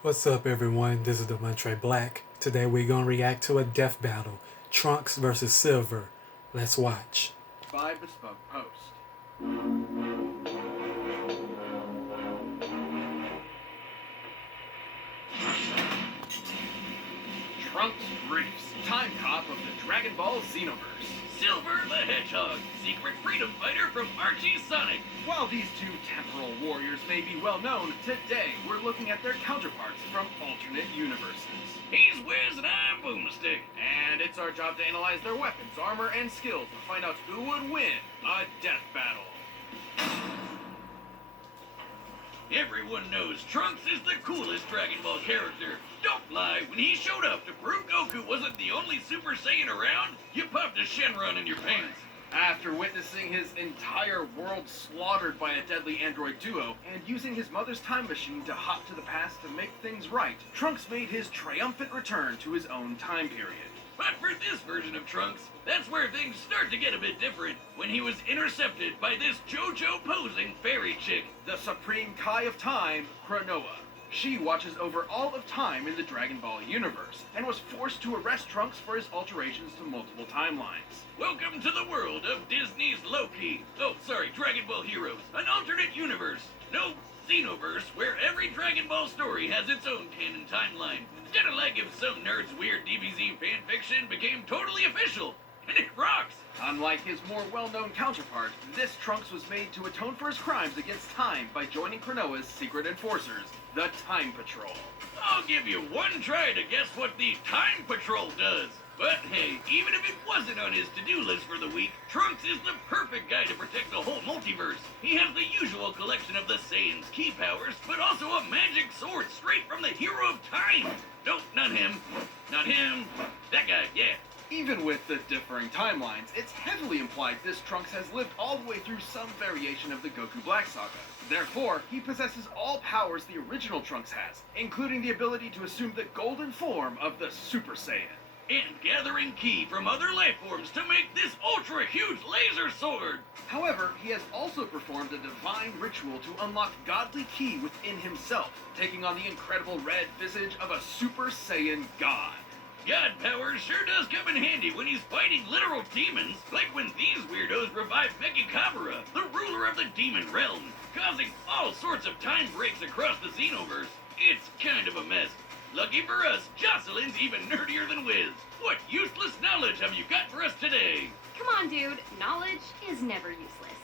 What's up, everyone? This is Demontre Black. Today we're gonna react to a death battle: Trunks versus Silver. Let's watch. By Bespoke Post. Trunks Briefs, time cop of the Dragon Ball Xenoverse. Silver the Hedgehog, secret freedom fighter from Archie Sonic. While these two temporal warriors may be well known, today we're looking at their counterparts from alternate universes. He's Wiz and I'm Boomstick. And it's our job to analyze their weapons, armor, and skills to find out who would win a death battle. Everyone knows Trunks is the coolest Dragon Ball character. Don't lie, when he showed up to prove Goku wasn't the only Super Saiyan around, you popped a Shenron in your pants. After witnessing his entire world slaughtered by a deadly android duo, and using his mother's time machine to hop to the past to make things right, Trunks made his triumphant return to his own time period. But for this version of Trunks, that's where things start to get a bit different, when he was intercepted by this JoJo-posing fairy chick. The Supreme Kai of Time, Kronoa. She watches over all of time in the Dragon Ball universe, and was forced to arrest Trunks for his alterations to multiple timelines. Welcome to the world of Disney's Loki. Oh, sorry, Dragon Ball Heroes. An alternate universe. No, Xenoverse, where every Dragon Ball story has its own canon timeline. Kinda like if some nerd's weird DBZ fanfiction became totally official. And it rocks! Unlike his more well-known counterpart, this Trunks was made to atone for his crimes against time by joining Kronoa's secret enforcers, the Time Patrol. I'll give you one try to guess what the Time Patrol does. But hey, even if it wasn't on his to-do list for the week, Trunks is the perfect guy to protect the whole multiverse. He has the usual collection of the Saiyan's key powers, but also a magic sword straight from the hero of time. Nope, not him. Not him. That guy, yeah. Even with the differing timelines, it's heavily implied this Trunks has lived all the way through some variation of the Goku Black Saga. Therefore, he possesses all powers the original Trunks has, including the ability to assume the golden form of the Super Saiyan. And gathering ki from other life forms to make this ultra-huge laser sword! However, he has also performed a divine ritual to unlock godly ki within himself, taking on the incredible red visage of a Super Saiyan God. God power sure does come in handy when he's fighting literal demons, like when these weirdos revive Mechikabura, the ruler of the demon realm, causing all sorts of time breaks across the Xenoverse. It's kind of a mess. Lucky for us, Jocelyn's even nerdier than Wiz. What useless knowledge have you got for us today? Come on, dude. Knowledge is never useless.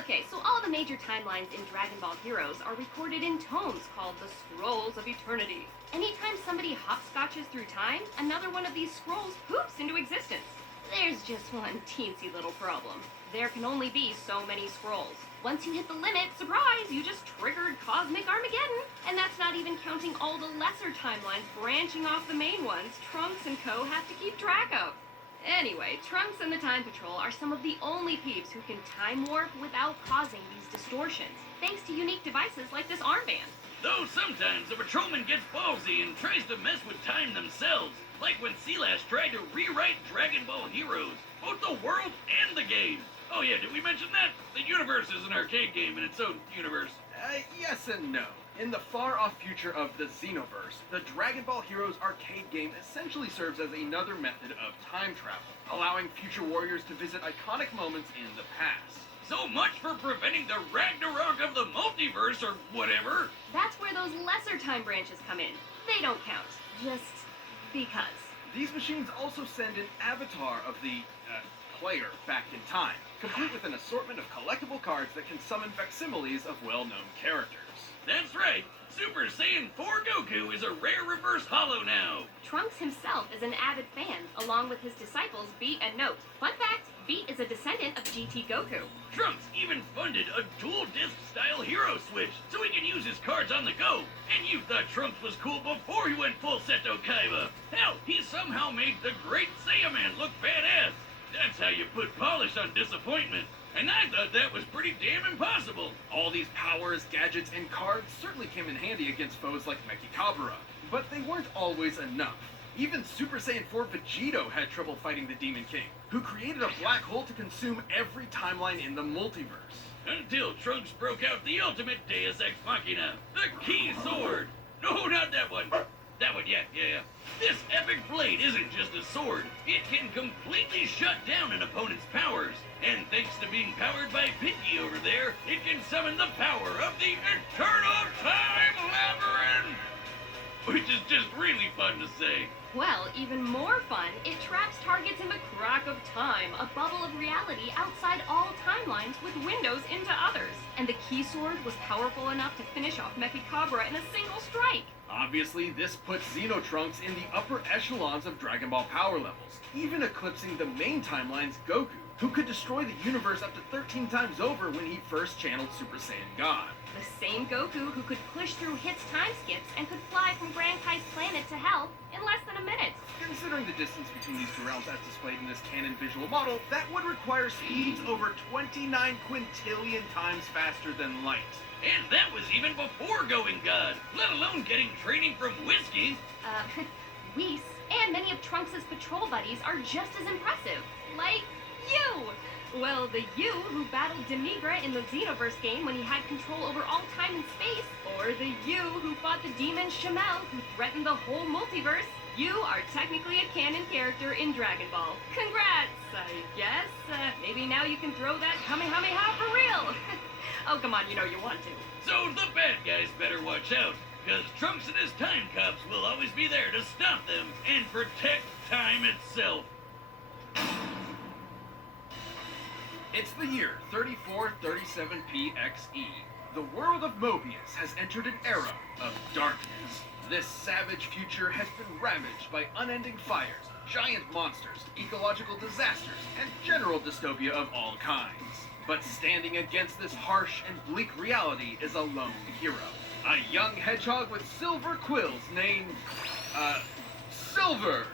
Okay, so all the major timelines in Dragon Ball Heroes are recorded in tomes called the Scrolls of Eternity. Anytime somebody hopscotches through time, another one of these scrolls poops into existence. There's just one teensy little problem. There can only be so many scrolls. Once you hit the limit, surprise, you just triggered Cosmic Armageddon. And that's not even counting all the lesser timelines branching off the main ones Trunks and co have to keep track of. Anyway, Trunks and the Time Patrol are some of the only peeps who can time warp without causing these distortions, thanks to unique devices like this armband. Though sometimes the patrolman gets ballsy and tries to mess with time themselves, like when Silas tried to rewrite Dragon Ball Heroes, both the world and the game. Oh yeah, did we mention that? The universe is an arcade game in its own universe. Yes and no. In the far-off future of the Xenoverse, the Dragon Ball Heroes arcade game essentially serves as another method of time travel, allowing future warriors to visit iconic moments in the past. So much for preventing the Ragnarok of the multiverse or whatever. That's where those lesser time branches come in. They don't count. Just because. These machines also send an avatar of the player back in time, complete with an assortment of collectible cards that can summon facsimiles of well-known characters. That's right. Super Saiyan 4 Goku is a rare reverse holo now. Trunks himself is an avid fan, along with his disciples Beat and Note. Fun fact, Beat is a descendant of GT Goku. Trunks even funded a dual disc style hero switch so he can use his cards on the go. And you thought Trunks was cool before he went full Seto Kaiba. Hell, he somehow made the Great Saiyaman look badass. That's how you put polish on disappointment. And I thought that was pretty damn impossible. All these powers, gadgets, and cards certainly came in handy against foes like Mechikabura, but they weren't always enough. Even Super Saiyan 4 Vegito had trouble fighting the Demon King, who created a black hole to consume every timeline in the multiverse. Until Trunks broke out the ultimate Deus Ex Machina, the Key Sword. No, not that one. That one, yeah. This epic blade isn't just a sword. It can completely shut down an opponent's powers. And thanks to being powered by Pinky over there, it can summon the power of the Eternal Time Labyrinth! Which is just really fun to say. Well, even more fun, it traps targets in the crack of time, a bubble of reality outside all timelines with windows into others. And the Key Sword was powerful enough to finish off Mechikabra in a single strike. Obviously, this puts Xenotrunks in the upper echelons of Dragon Ball power levels, even eclipsing the main timeline's Goku, who could destroy the universe up to 13 times over when he first channeled Super Saiyan God. The same Goku who could push through Hit's time skips and could fly from Grand Kai's planet to Hell in less than a minute. Considering the distance between these two realms as displayed in this canon visual model, that would require speeds over 29 quintillion times faster than light. And that was even before going God, let alone getting training from Whiskey. Whis and many of Trunks' patrol buddies are just as impressive. Like you! Well, the you who battled Demigra in the Xenoverse game when he had control over all time and space, or the you who fought the demon Shamel who threatened the whole multiverse, you are technically a canon character in Dragon Ball. Congrats, I guess. Maybe now you can throw that Kamehameha for real. Oh, come on, you know you want to. So the bad guys better watch out, because Trunks and his time cops will always be there to stop them and protect time itself. It's the year 3437 PXE. The world of Mobius has entered an era of darkness. This savage future has been ravaged by unending fires, giant monsters, ecological disasters, and general dystopia of all kinds. But standing against this harsh and bleak reality is a lone hero. A young hedgehog with silver quills named, Silver.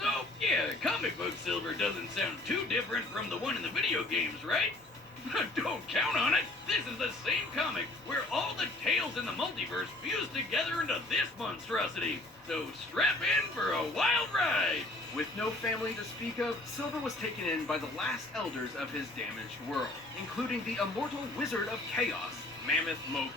So, yeah, comic book Silver doesn't sound too different from the one in the video games, right? Don't count on it! This is the same comic where all the tales in the multiverse fuse together into this monstrosity. So strap in for a wild ride! With no family to speak of, Silver was taken in by the last elders of his damaged world, including the immortal Wizard of Chaos, Mammoth Mogul.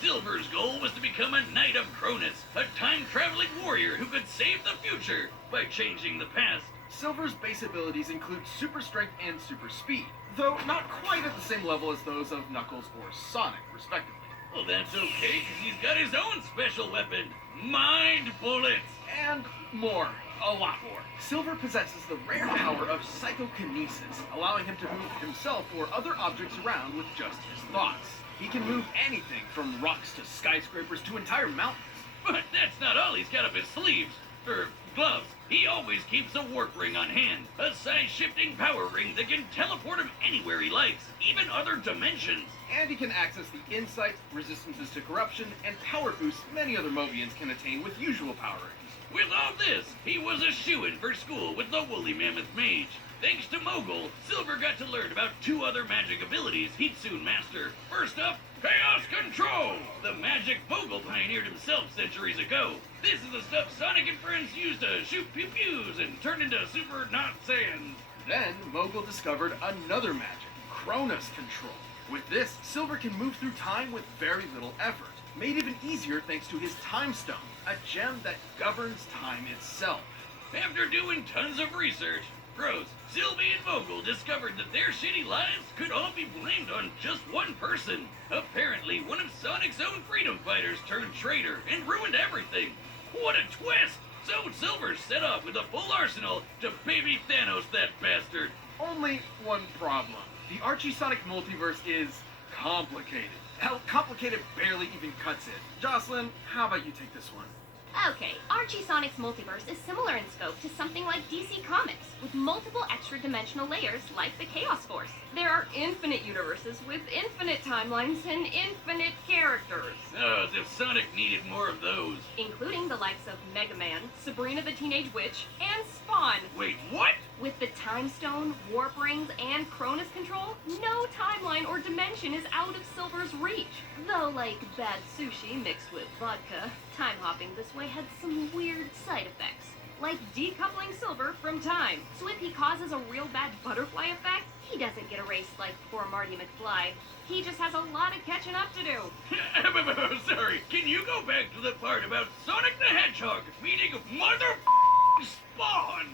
Silver's goal was to become a Knight of Cronus, a time-traveling warrior who could save the future by changing the past. Silver's base abilities include super strength and super speed, though not quite at the same level as those of Knuckles or Sonic, respectively. Well, that's okay, because he's got his own special weapon, Mind Bullets! And more. A lot more. Silver possesses the rare power of psychokinesis, allowing him to move himself or other objects around with just his thoughts. He can move anything from rocks to skyscrapers to entire mountains. But that's not all he's got up his sleeves, or gloves. He always keeps a warp ring on hand, a size-shifting power ring that can teleport him anywhere he likes, even other dimensions. And he can access the insight, resistances to corruption, and power boosts many other Mobians can attain with usual power rings. With all this, he was a shoo-in for school with the Woolly Mammoth Mage. Thanks to Mogul, Silver got to learn about two other magic abilities he'd soon master. First up, Chaos Control! The magic Mogul pioneered himself centuries ago. This is the stuff Sonic and friends used to shoot pew-pews and turn into Super Not Saiyans. Then, Mogul discovered another magic, Cronus Control. With this, Silver can move through time with very little effort, made even easier thanks to his Time Stone, a gem that governs time itself. After doing tons of research, pros, Sylvie and Mogul discovered that their shitty lives could all be blamed on just one person. Apparently, one of Sonic's own freedom fighters turned traitor and ruined everything. What a twist! So Silver set off with a full arsenal to baby Thanos that bastard. Only one problem. The Archie Sonic multiverse is complicated. Hell, complicated barely even cuts it. Jocelyn, how about you take this one? Okay, Archie Sonic's multiverse is similar in scope to something like DC Comics, with multiple extra-dimensional layers like the Chaos Force. There are infinite universes with infinite timelines and infinite characters. Oh, as if Sonic needed more of those. Including the likes of Mega Man, Sabrina the Teenage Witch, and Spawn. Wait, what? With the Time Stone, Warp Rings, and Cronus Control, no timeline or dimension is out of Silver's reach. Though, like bad sushi mixed with vodka, time hopping this way had some weird side effects. like decoupling Silver from time. So if he causes a real bad butterfly effect, he doesn't get erased like poor Marty McFly. He just has a lot of catching up to do. Sorry, can you go back to the part about Sonic the Hedgehog meeting mother Spawn?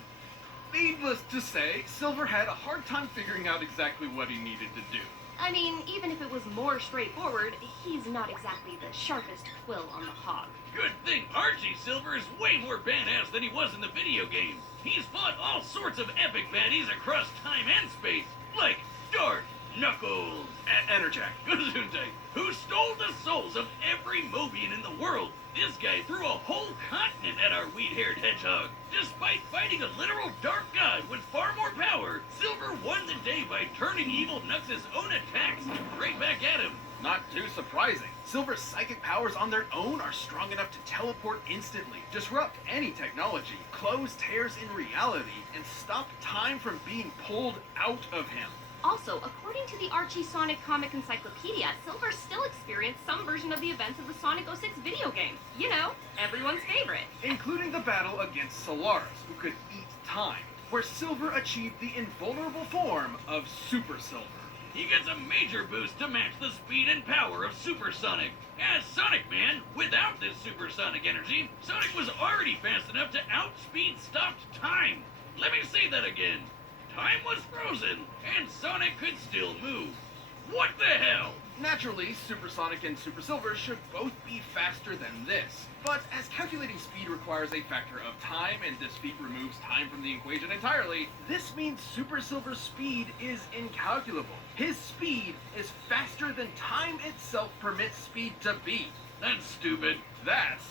Needless to say, Silver had a hard time figuring out exactly what he needed to do. I mean, even if it was more straightforward, he's not exactly the sharpest quill on the hog. Good thing Archie Silver is way more badass than he was in the video game. He's fought all sorts of epic baddies across time and space, like Dark, Knuckles, Enerjack. Gesundheit, who stole the souls of every Mobian in the world. This guy threw a whole continent at our wheat-haired hedgehog. Despite fighting a literal dark god with far more power, Silver won the day by turning Evil Knux' own attacks right back at him. Not too surprising. Silver's psychic powers on their own are strong enough to teleport instantly, disrupt any technology, close tears in reality, and stop time from being pulled out of him. Also, according to the Archie Sonic Comic Encyclopedia, Silver still experienced some version of the events of the Sonic 06 video game. You know, everyone's favorite. Including the battle against Solaris, who could eat time, where Silver achieved the invulnerable form of Super Silver. He gets a major boost to match the speed and power of Super Sonic. As Sonic Man, without this supersonic energy, Sonic was already fast enough to outspeed stopped time. Let me say that again. Time was frozen, and Sonic could still move. What the hell? Naturally, Super Sonic and Super Silver should both be faster than this. But as calculating speed requires a factor of time, and this feat removes time from the equation entirely, this means Super Silver's speed is incalculable. His speed is faster than time itself permits speed to be. That's stupid. That's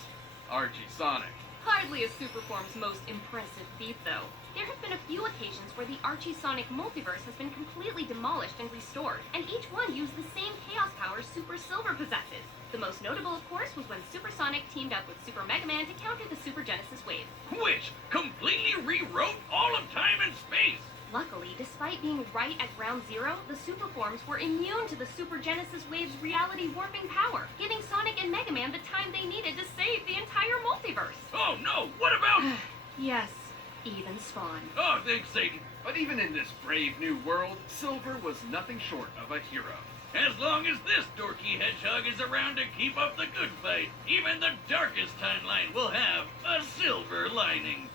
Archie Sonic. Hardly a Superform's most impressive feat, though. There have been a few occasions where the Archie Sonic multiverse has been completely demolished and restored, and each one used the same chaos powers Super Silver possesses. The most notable, of course, was when Super Sonic teamed up with Super Mega Man to counter the Super Genesis wave. Which completely rewrote all of time and space. Luckily, despite being right at ground zero, the Superforms were immune to the Super Genesis wave's reality warping power, giving Sonic and Mega Man the time they needed to save the entire multiverse. Oh no, what about... Yes, even Spawn. Oh, thanks, Satan. But even in this brave new world, Silver was nothing short of a hero. As long as this dorky hedgehog is around to keep up the good fight, even the darkest timeline will have a silver lining.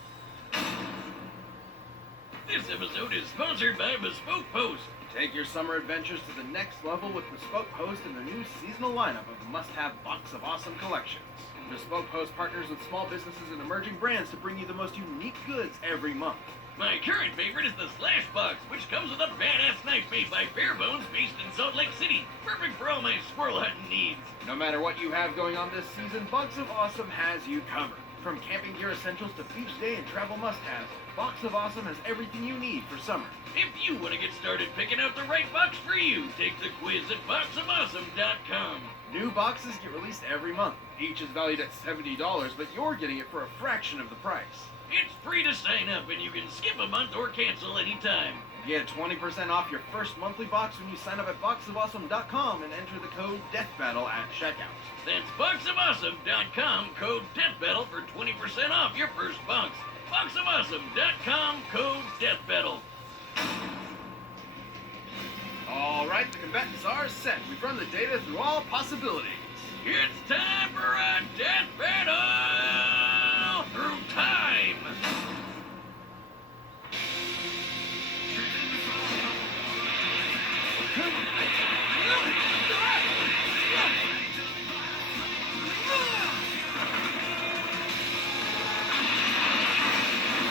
This episode is sponsored by Bespoke Post. Take your summer adventures to the next level with Bespoke Post and their new seasonal lineup of must-have Box of Awesome collections. Bespoke Post partners with small businesses and emerging brands to bring you the most unique goods every month. My current favorite is the Slash Box, which comes with a badass knife made by Barebones based in Salt Lake City. Perfect for all my squirrel hunting needs. No matter what you have going on this season, Box of Awesome has you covered. From camping gear essentials to beach day and travel must-haves, Box of Awesome has everything you need for summer. If you want to get started picking out the right box for you, take the quiz at boxofawesome.com. New boxes get released every month. Each is valued at $70, but you're getting it for a fraction of the price. It's free to sign up, and you can skip a month or cancel anytime. Get 20% off your first monthly box when you sign up at boxofawesome.com and enter the code DEATHBATTLE at checkout. That's boxofawesome.com, code DEATHBATTLE for 20% off your first box. boxofawesome.com, code DEATHBATTLE. All right, the combatants are set. We've run the data through all possibilities. It's time for a death battle through time.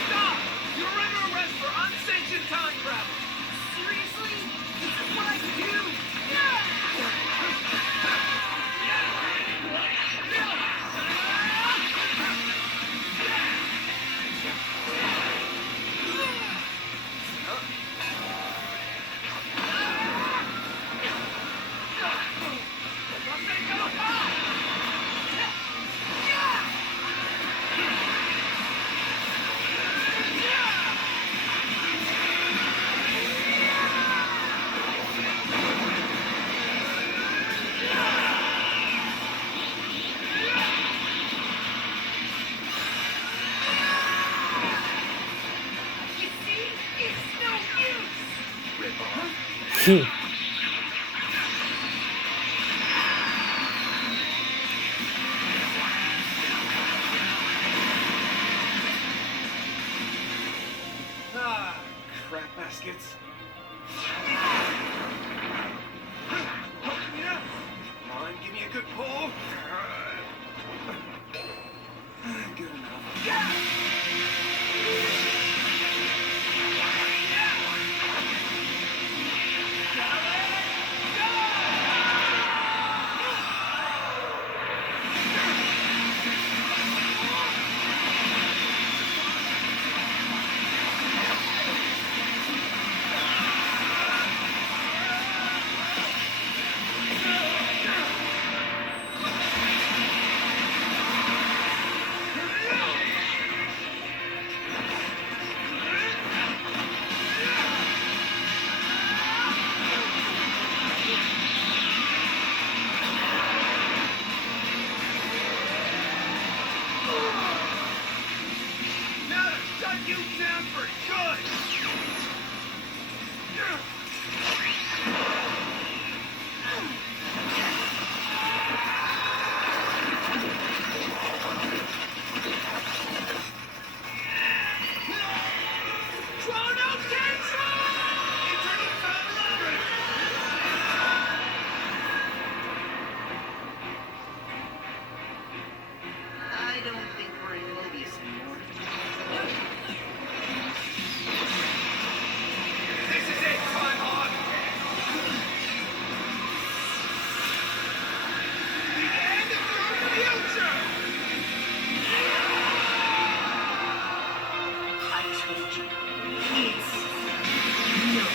Stop! You're under arrest for unsanctioned time travel! Seriously? This is what I do? Ah, crap baskets. Yeah. Come on, give me a good pull. Good enough. Now to shut you down for good! Chrono Tensei! Eternal Power! I don't think we're in Mobius anymore. This is it, Time Hawk! The end of your future! I told you. It's no.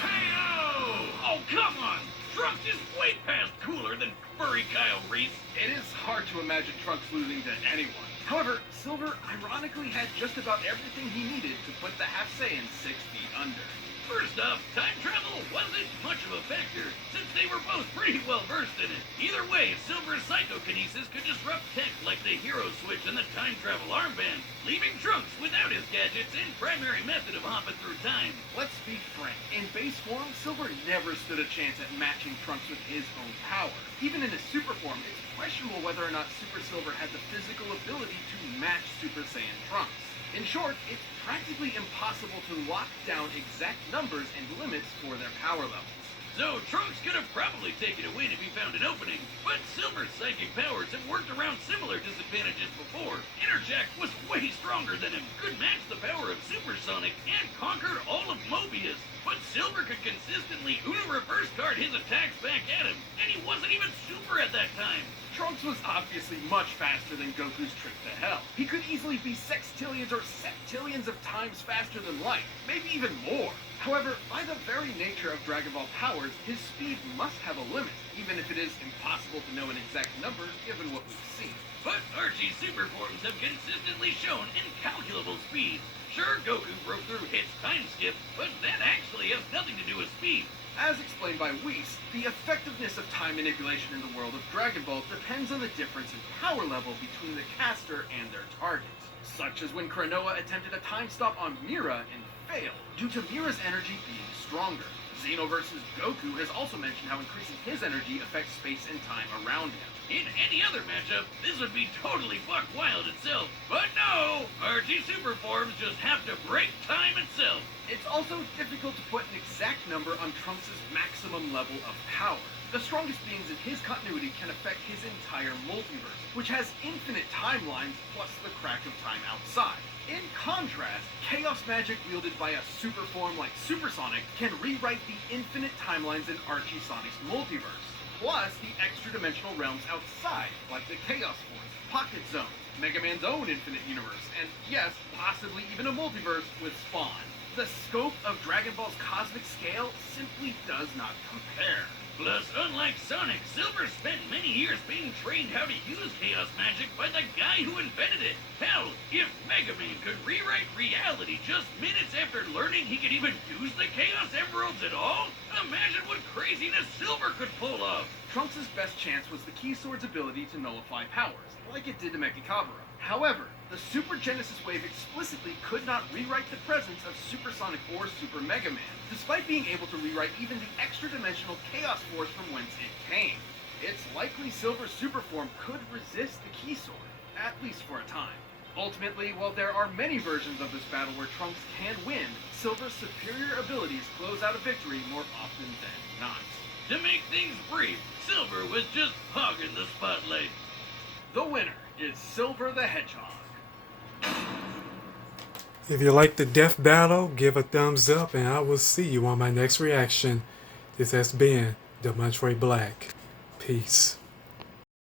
KO! Oh, come on! Trunks is way past cooler than furry Kyle Reese. It is hard to imagine Trunks losing to anyone. However, Silver ironically had just about everything he needed to put the half Saiyan 6 feet under. First off, time travel wasn't much of a factor, since they were both pretty well versed in it. Either way, Silver's psychokinesis could disrupt tech like the Hero Switch and the Time Travel Armband, leaving Trunks without his gadgets and primary method of hopping through time. Let's be frank, in base form, Silver never stood a chance at matching Trunks with his own power. Even in his super form, it's questionable whether or not Super Silver had the physical ability to match Super Saiyan Trunks. In short, it's practically impossible to lock down exact numbers and limits for their power levels. So Trunks could have probably taken a win if he found an opening, but Silver's psychic powers have worked around similar disadvantages before. Interjack was way stronger than him, could match the power of Supersonic, and conquered all of Mobius. But Silver could consistently Uno reverse card his attacks back at him, and he wasn't even super at that time. Trunks was obviously much faster than Goku's trip to hell. He could easily be sextillions or septillions of times faster than light, maybe even more. However, by the very nature of Dragon Ball powers, his speed must have a limit, even if it is impossible to know an exact number given what we've seen. But Archie's super forms have consistently shown incalculable speed. Sure, Goku broke through Hit's time skip, but that actually has nothing to do with speed. As explained by Whis, the effectiveness of time manipulation in the world of Dragon Ball depends on the difference in power level between the caster and their target. Such as when Kranoa attempted a time stop on Mira and failed, due to Mira's energy being stronger. Xeno versus Goku has also mentioned how increasing his energy affects space and time around him. In any other matchup, this would be totally buck wild itself. But no! Archie super forms just have to break time itself. It's also difficult to put an exact number on Trunks' maximum level of power. The strongest beings in his continuity can affect his entire multiverse, which has infinite timelines plus the crack of time outside. In contrast, chaos magic wielded by a super form like Supersonic can rewrite the infinite timelines in Archie Sonic's multiverse, plus the extra-dimensional realms outside, like the Chaos Force, Pocket Zone, Mega Man's own infinite universe, and yes, possibly even a multiverse with Spawn. The scope of Dragon Ball's cosmic scale simply does not compare. Plus, unlike Sonic, Silver spent many years being trained how to use Chaos Magic by the guy who invented it. Hell, if Mega Man could rewrite reality just minutes after learning he could even use the Chaos Emeralds at all, imagine what craziness Silver could pull off. Trunks' best chance was the Key Sword's ability to nullify powers, like it did to Mechikabura. However, the Super Genesis Wave explicitly could not rewrite the presence of Supersonic or Super Mega Man, despite being able to rewrite even the extra-dimensional Chaos Force from whence it came. It's likely Silver's super form could resist the Key Sword, at least for a time. Ultimately, while there are many versions of this battle where Trunks can win, Silver's superior abilities close out a victory more often than not. To make things brief, Silver was just hogging the spotlight. The winner is Silver the Hedgehog. If you like the death battle, give a thumbs up and I will see you on my next reaction. This has been Demontre Black. Peace.